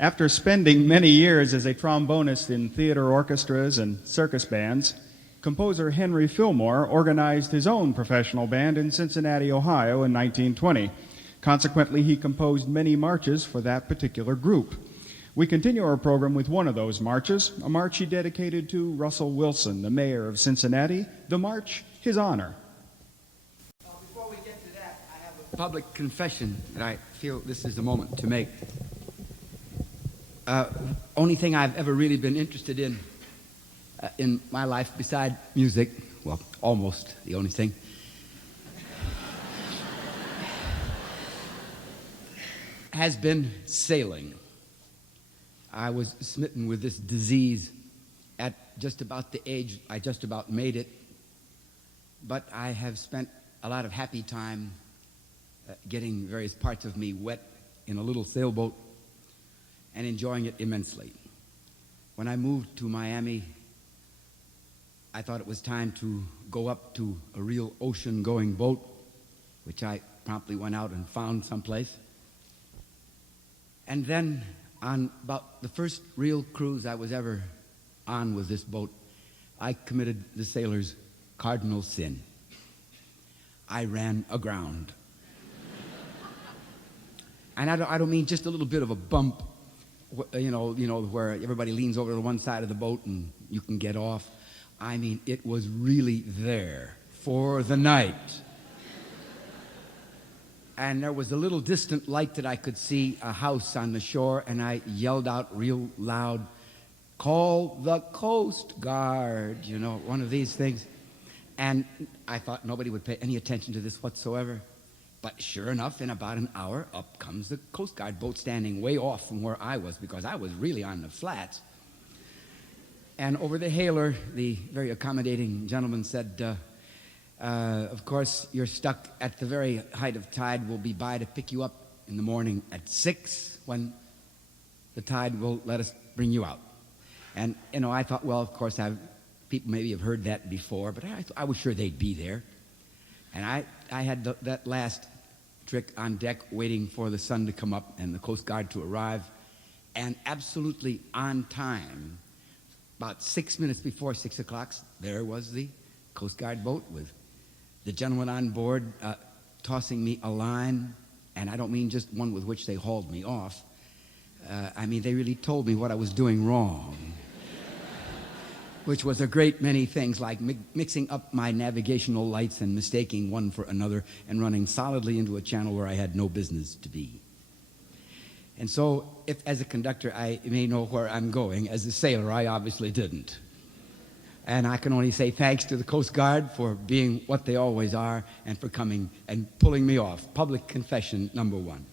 After spending many years as a trombonist in theater orchestras and circus bands, composer Henry Fillmore organized his own professional band in Cincinnati, Ohio in 1920. Consequently, he composed many marches for that particular group. We continue our program with one of those marches, a march he dedicated to Russell Wilson, the mayor of Cincinnati, the march, His Honor. Before we get to that, I have a public confession that I feel this is the moment to make. Only thing I've ever really been interested in my life beside music, well, almost the only thing, has been sailing. I was smitten with this disease at just about the age I just about made it, but I have spent a lot of happy time getting various parts of me wet in a little sailboat and enjoying it immensely. When I moved to Miami, I thought it was time to go up to a real ocean-going boat, which I promptly went out and found someplace. And then, on about the first real cruise I was ever on with this boat, I committed the sailor's cardinal sin. I ran aground. And I don't mean just a little bit of a bump, you know, where everybody leans over to one side of the boat and you can get off. I mean, it was really there for the night. And there was a little distant light that I could see, a house on the shore, and I yelled out real loud, "Call the Coast Guard," you know, one of these things. And I thought nobody would pay any attention to this whatsoever. But sure enough, in about an hour, up comes the Coast Guard boat standing way off from where I was, because I was really on the flats. And over the hailer, the very accommodating gentleman said, of course, you're stuck at the very height of tide. We'll be by to pick you up in the morning at 6 when the tide will let us bring you out. And, you know, I thought, well, of course, people maybe have heard that before, but I was sure they'd be there. And I had that last trick on deck waiting for the sun to come up and the Coast Guard to arrive. And absolutely on time, about 6 minutes before 6 o'clock, there was the Coast Guard boat with the gentleman on board tossing me a line, and I don't mean just one with which they hauled me off. I mean, they really told me what I was doing wrong, which was a great many things, like mixing up my navigational lights and mistaking one for another and running solidly into a channel where I had no business to be. And so, if as a conductor I may know where I'm going, as a sailor I obviously didn't. And I can only say thanks to the Coast Guard for being what they always are and for coming and pulling me off. Public confession number one.